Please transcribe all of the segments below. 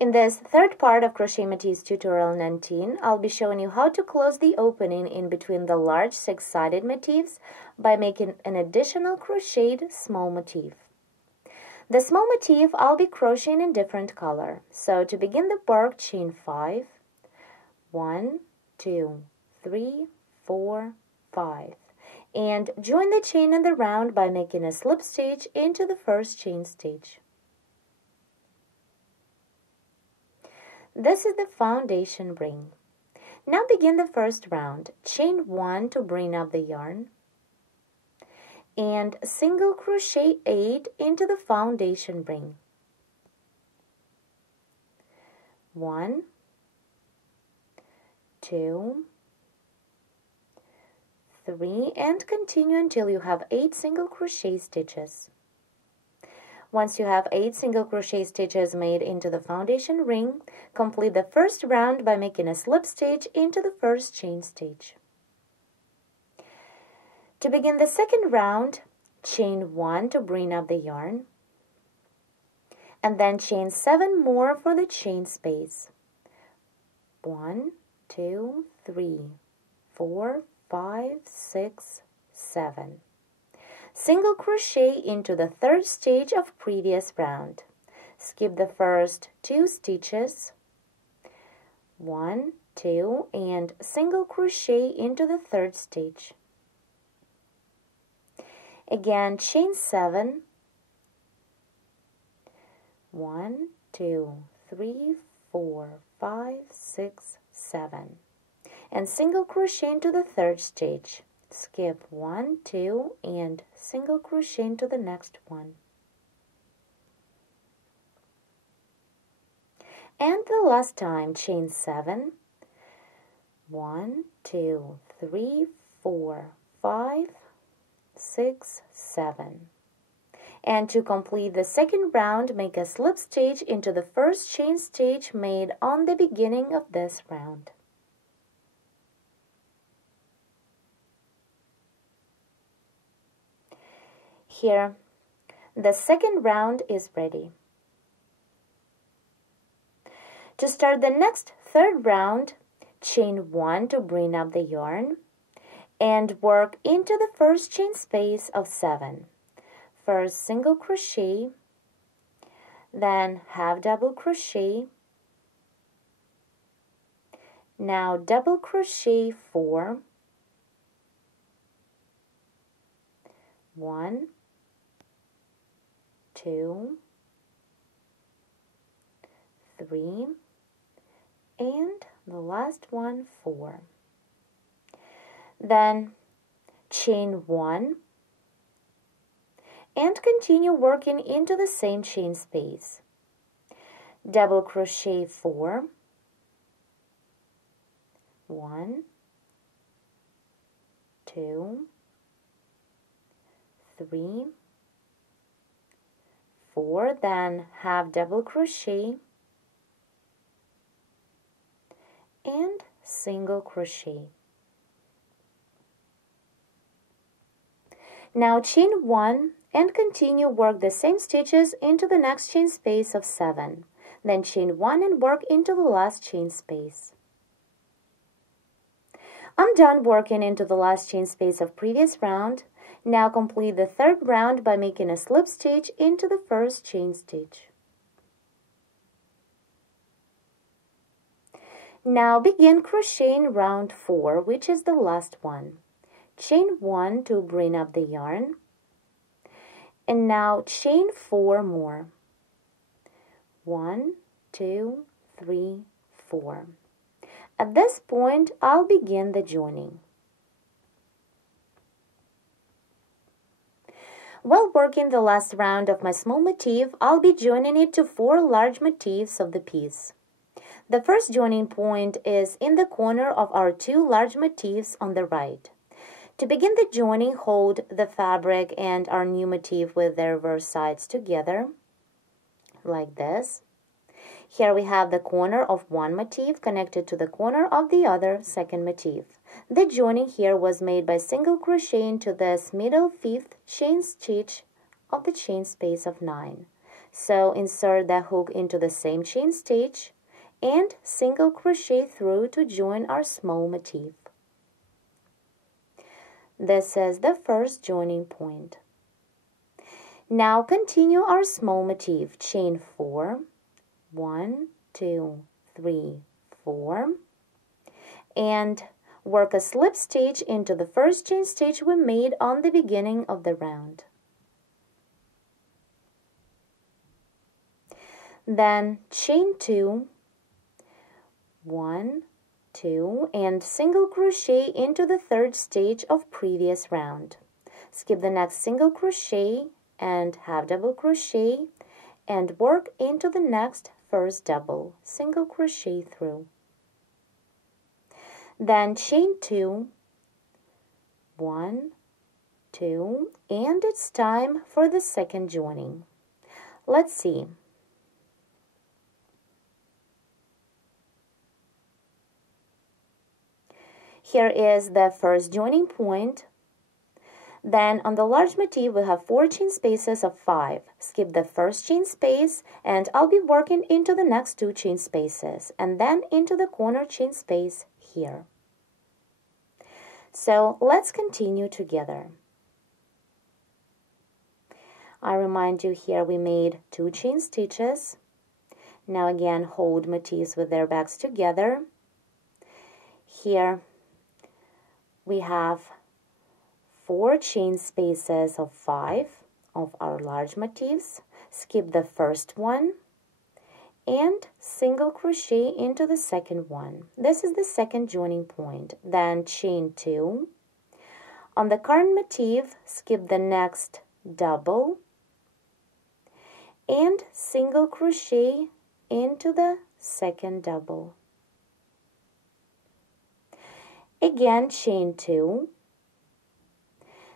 In this third part of Crochet Motifs tutorial 19, I'll be showing you how to close the opening in between the large six-sided motifs by making an additional crocheted small motif. The small motif I'll be crocheting in different color. So to begin the work, chain 5, 1, 2, 3, 4, 5, and join the chain in the round by making a slip stitch into the first chain stitch. This is the foundation ring. Now begin the first round. Chain 1 to bring up the yarn and single crochet 8 into the foundation ring. 1, 2, 3, and continue until you have 8 single crochet stitches. Once you have 8 single crochet stitches made into the foundation ring, complete the first round by making a slip stitch into the first chain stitch. To begin the second round, chain 1 to bring up the yarn, and then chain 7 more for the chain space. 1, 2, 3, 4, 5, 6, 7. Single crochet into the third stage of previous round. Skip the first 2 stitches, 1, 2, and single crochet into the third stitch. Again, chain 7, 1, 2, 3, 4, 5, 6, 7, and single crochet into the third stitch. Skip 1, 2, and single crochet into the next one. And the last time, chain 7, 1, 2, 3, 4, 5, 6, 7. And to complete the second round, make a slip stitch into the first chain stitch made on the beginning of this round. Here, the second round is ready. To start the next third round, chain 1 to bring up the yarn and work into the first chain space of 7. First single crochet, then half double crochet, now double crochet 4, 1, 2, 3, and the last one 4. Then chain 1 and continue working into the same chain space. Double crochet 4, 1, 2, 3, 4, then half double crochet and single crochet. Now chain 1 and continue work the same stitches into the next chain space of 7. Then chain 1 and work into the last chain space. I'm done working into the last chain space of previous round. Now complete the third round by making a slip stitch into the first chain stitch. Now begin crocheting round 4, which is the last one. Chain 1 to bring up the yarn, and now chain 4 more. 1, 2, 3, 4. At this point, I'll begin the joining. While working the last round of my small motif, I'll be joining it to 4 large motifs of the piece. The first joining point is in the corner of our 2 large motifs on the right. To begin the joining, hold the fabric and our new motif with their reverse sides together, like this. Here we have the corner of one motif connected to the corner of the other second motif. The joining here was made by single crochet into this middle 5th chain stitch of the chain space of 9. So insert the hook into the same chain stitch and single crochet through to join our small motif. This is the first joining point. Now continue our small motif. Chain 4, 1, 2, 3, 4, and work a slip stitch into the first chain stitch we made on the beginning of the round. Then chain 2, 1, 2, and single crochet into the third stitch of previous round. Skip the next single crochet and half double crochet and work into the next first double, single crochet through. Then chain 2, 1, 2, and it's time for the second joining. Let's see. Here is the first joining point. Then on the large motif we have 4 chain spaces of 5. Skip the first chain space and I'll be working into the next 2 chain spaces and then into the corner chain space here. So let's continue together. I remind you here we made 2 chain stitches. Now again hold motifs with their backs together. Here we have 4 chain spaces of 5 of our large motifs. Skip the first one and single crochet into the second one. This is the second joining point. Then chain 2. On the current motif, skip the next double and single crochet into the second double. Again chain 2,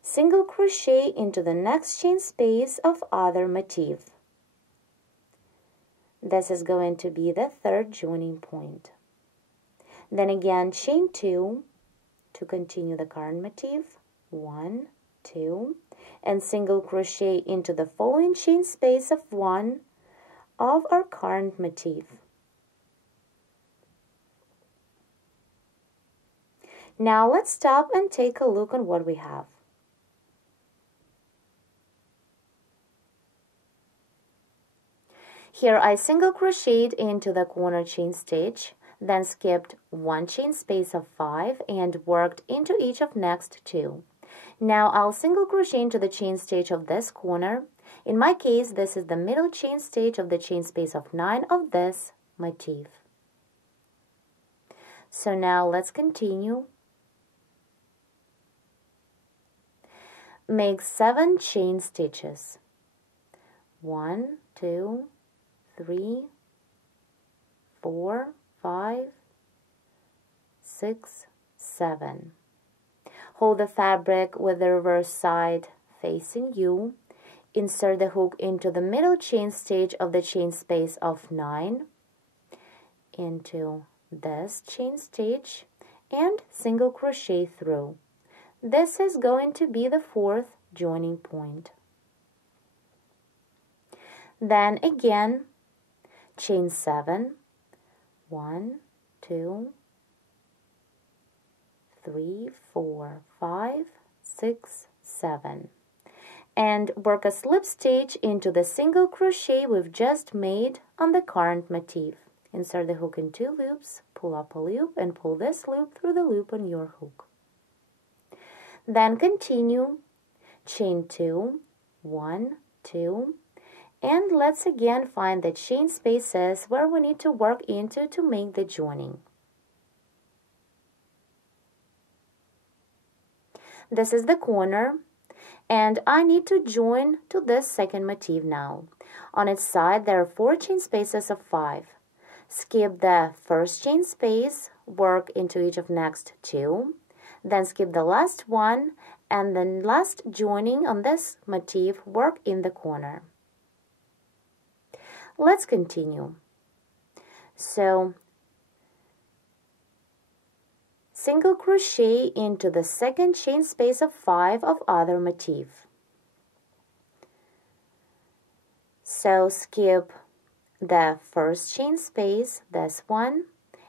single crochet into the next chain space of other motif. This is going to be the third joining point. Then again chain 2 to continue the current motif, 1, 2, and single crochet into the following chain space of 1 of our current motif. Now let's stop and take a look on what we have. Here I single crocheted into the corner chain stitch, then skipped 1 chain space of 5 and worked into each of next 2. Now I'll single crochet into the chain stitch of this corner. In my case, this is the middle chain stitch of the chain space of 9 of this motif. So now let's continue. Make 7 chain stitches. 1, 2, 3, 4, 5, 6, 7. Hold the fabric with the reverse side facing you. Insert the hook into the middle chain stitch of the chain space of 9 into this chain stitch and single crochet through. This is going to be the 4th joining point. Then again chain 7, 1, 2, 3, 4, 5, 6, 7, and work a slip stitch into the single crochet we've just made on the current motif. Insert the hook in 2 loops, pull up a loop and pull this loop through the loop on your hook. Then continue chain 2, 1, 2, and let's again find the chain spaces where we need to work into to make the joining. This is the corner, and I need to join to this second motif now. On its side there are 4 chain spaces of 5. Skip the first chain space, work into each of next 2, then skip the last one, and then last joining on this motif, work in the corner. Let's continue. So single crochet into the second chain space of 5 of other motif. So skip the first chain space, this one,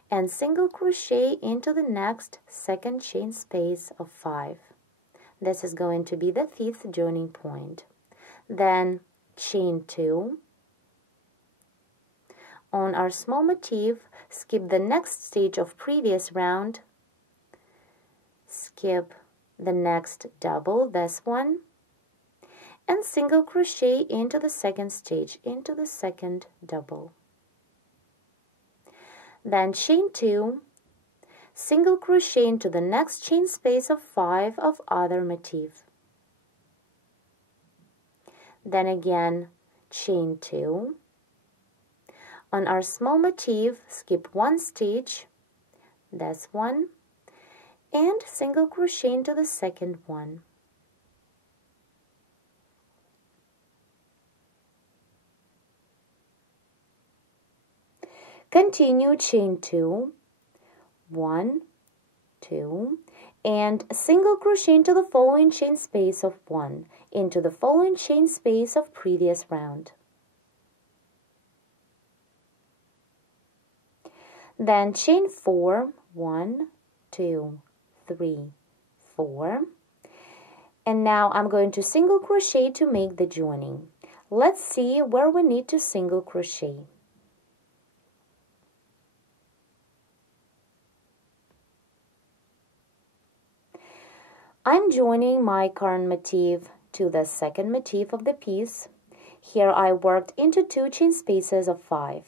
and single crochet into the next second chain space of 5. This is going to be the 5th joining point. Then chain 2. On our small motif, skip the next stage of previous round, skip the next double, this one, and single crochet into the second stage, into the second double. Then chain 2, single crochet into the next chain space of 5 of other motif. Then again chain 2. On our small motif, skip one stitch, this one, and single crochet into the second one. Continue chain 2, 1, 2, and single crochet into the following chain space of 1, into the following chain space of previous round. Then chain 4, 1, 2, 3, 4, and now I'm going to single crochet to make the joining. Let's see where we need to single crochet. I'm joining my current motif to the second motif of the piece. Here I worked into 2 chain spaces of 5.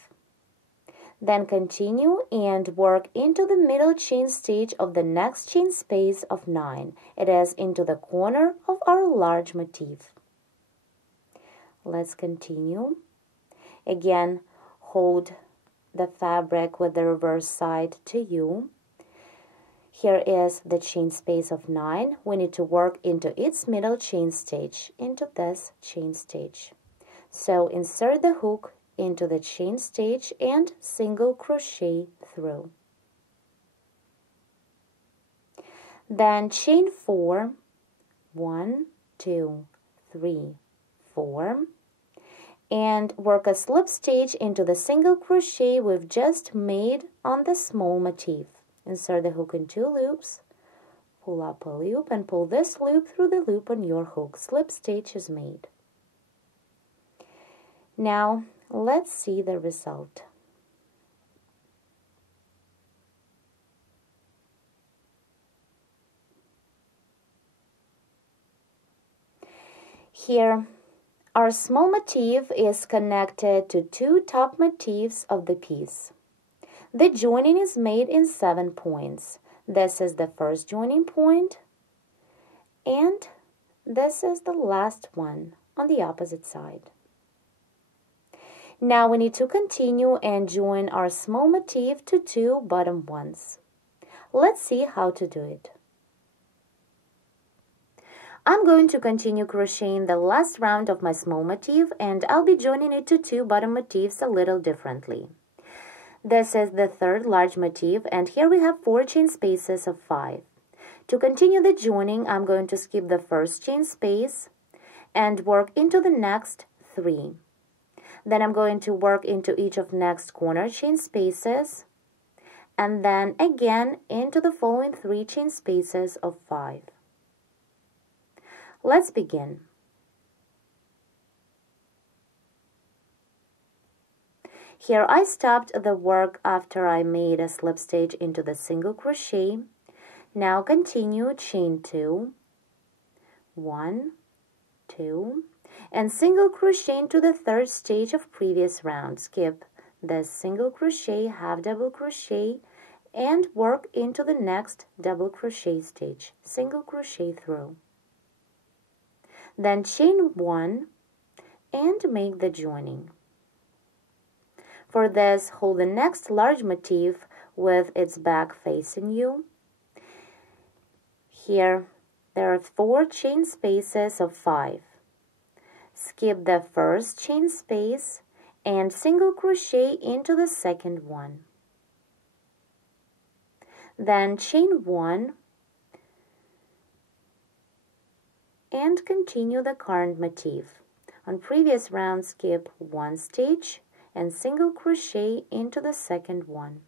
Then continue and work into the middle chain stage of the next chain space of 9. It is into the corner of our large motif. Let's continue. Again, hold the fabric with the reverse side to you. Here is the chain space of 9. We need to work into its middle chain stage, into this chain stage. So insert the hook into the chain stage and single crochet through. Then chain 4, 1, 2, 3, 4, and work a slip stitch into the single crochet we've just made on the small motif. Insert the hook in 2 loops, pull up a loop and pull this loop through the loop on your hook. Slip stitch is made. Now let's see the result. Here, our small motif is connected to 2 top motifs of the piece. The joining is made in 7 points. This is the first joining point, and this is the last one on the opposite side. Now we need to continue and join our small motif to 2 bottom ones. Let's see how to do it. I'm going to continue crocheting the last round of my small motif, and I'll be joining it to 2 bottom motifs a little differently. This is the 3rd large motif, and here we have 4 chain spaces of 5. To continue the joining, I'm going to skip the first chain space and work into the next 3. Then I'm going to work into each of next corner chain spaces, and then again into the following 3 chain spaces of 5. Let's begin. Here I stopped the work after I made a slip stitch into the single crochet. Now continue chain 2, 1, 2, and single crochet into the 3rd stage of previous round. Skip the single crochet, half double crochet, and work into the next double crochet stitch. Single crochet through. Then chain 1 and make the joining. For this, hold the next large motif with its back facing you. Here, there are 4 chain spaces of 5. Skip the first chain space and single crochet into the second one. Then chain 1 and continue the current motif. On previous round, skip 1 stitch and single crochet into the second one.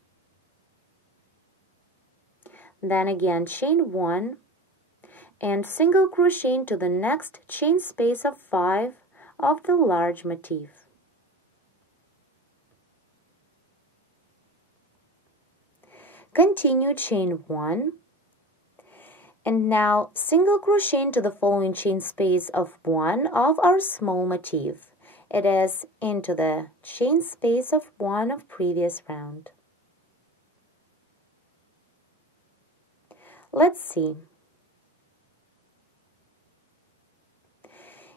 Then again chain 1 and single crochet into the next chain space of 5 of the large motif. Continue chain 1 and now single crochet into the following chain space of 1 of our small motif. It is into the chain space of 1 of previous round. Let's see.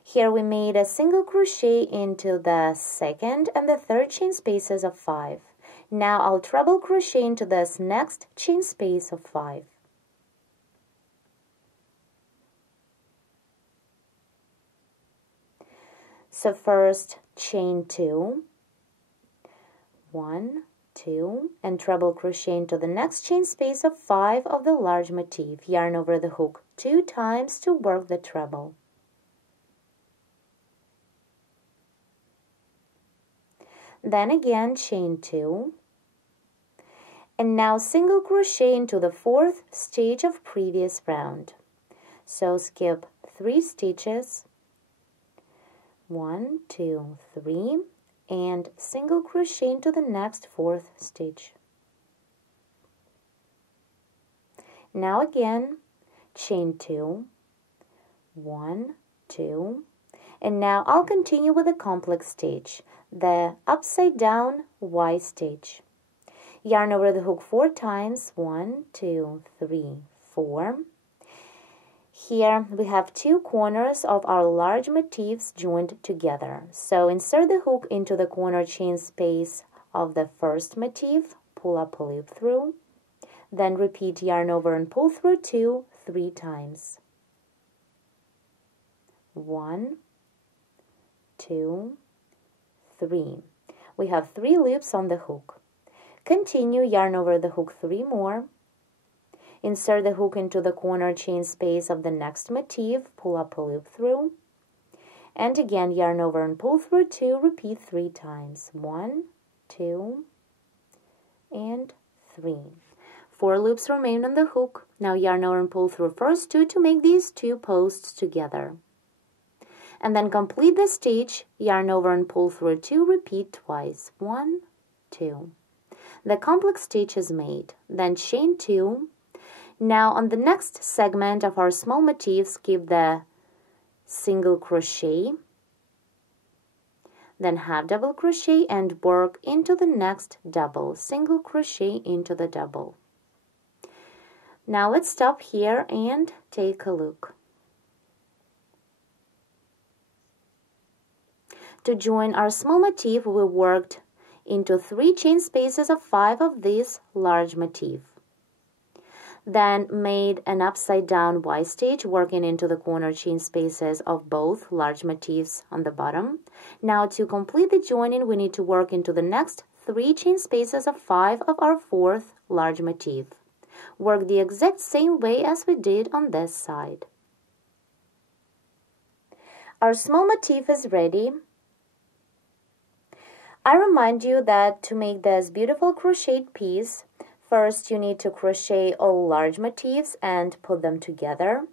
Here we made a single crochet into the second and the third chain spaces of 5. Now I'll treble crochet into this next chain space of 5. So first chain 2, 1, 2, and treble crochet into the next chain space of 5 of the large motif. Yarn over the hook 2 times to work the treble. Then again chain 2, and now single crochet into the 4th stage of previous round. So skip 3 stitches, 1, 2, 3, and single crochet into the next 4th stitch. Now again chain 2, 1, 2, and now I'll continue with a complex stitch, the upside down Y stitch. Yarn over the hook 4 times, 1, 2, 3, 4. Here we have 2 corners of our large motifs joined together. So insert the hook into the corner chain space of the first motif, pull up a loop through, then repeat yarn over and pull through 2 3 times. 1, 2, 3. We have 3 loops on the hook. Continue, yarn over the hook 3 more. Insert the hook into the corner chain space of the next motif, pull up a loop through, and again yarn over and pull through 2, repeat 3 times. 1, 2, and 3. 4 loops remain on the hook. Now yarn over and pull through first 2 to make these 2 posts together. And then complete the stitch, yarn over and pull through 2, repeat twice. 1, 2. The complex stitch is made. Then chain 2. Now on the next segment of our small motif, skip the single crochet, then half double crochet and work into the next double, single crochet into the double. Now let's stop here and take a look. To join our small motif, we worked into 3 chain spaces of 5 of this large motif. Then made an upside down Y stitch, working into the corner chain spaces of both large motifs on the bottom. Now to complete the joining, we need to work into the next 3 chain spaces of 5 of our 4th large motif. Work the exact same way as we did on this side. Our small motif is ready. I remind you that to make this beautiful crocheted piece, first you need to crochet all large motifs and put them together,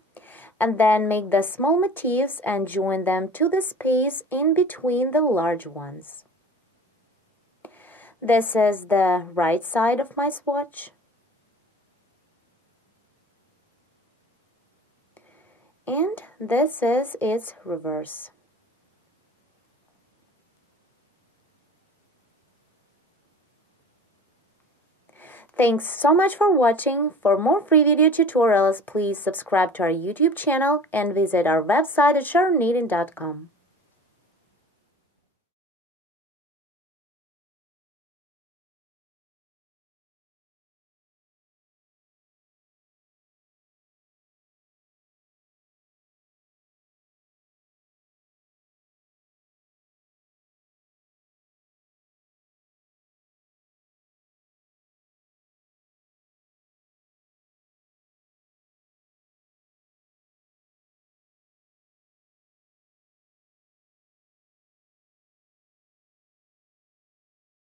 and then make the small motifs and join them to the space in between the large ones. This is the right side of my swatch. And this is its reverse. Thanks so much for watching. For more free video tutorials, please subscribe to our YouTube channel and visit our website at sharonknitting.com.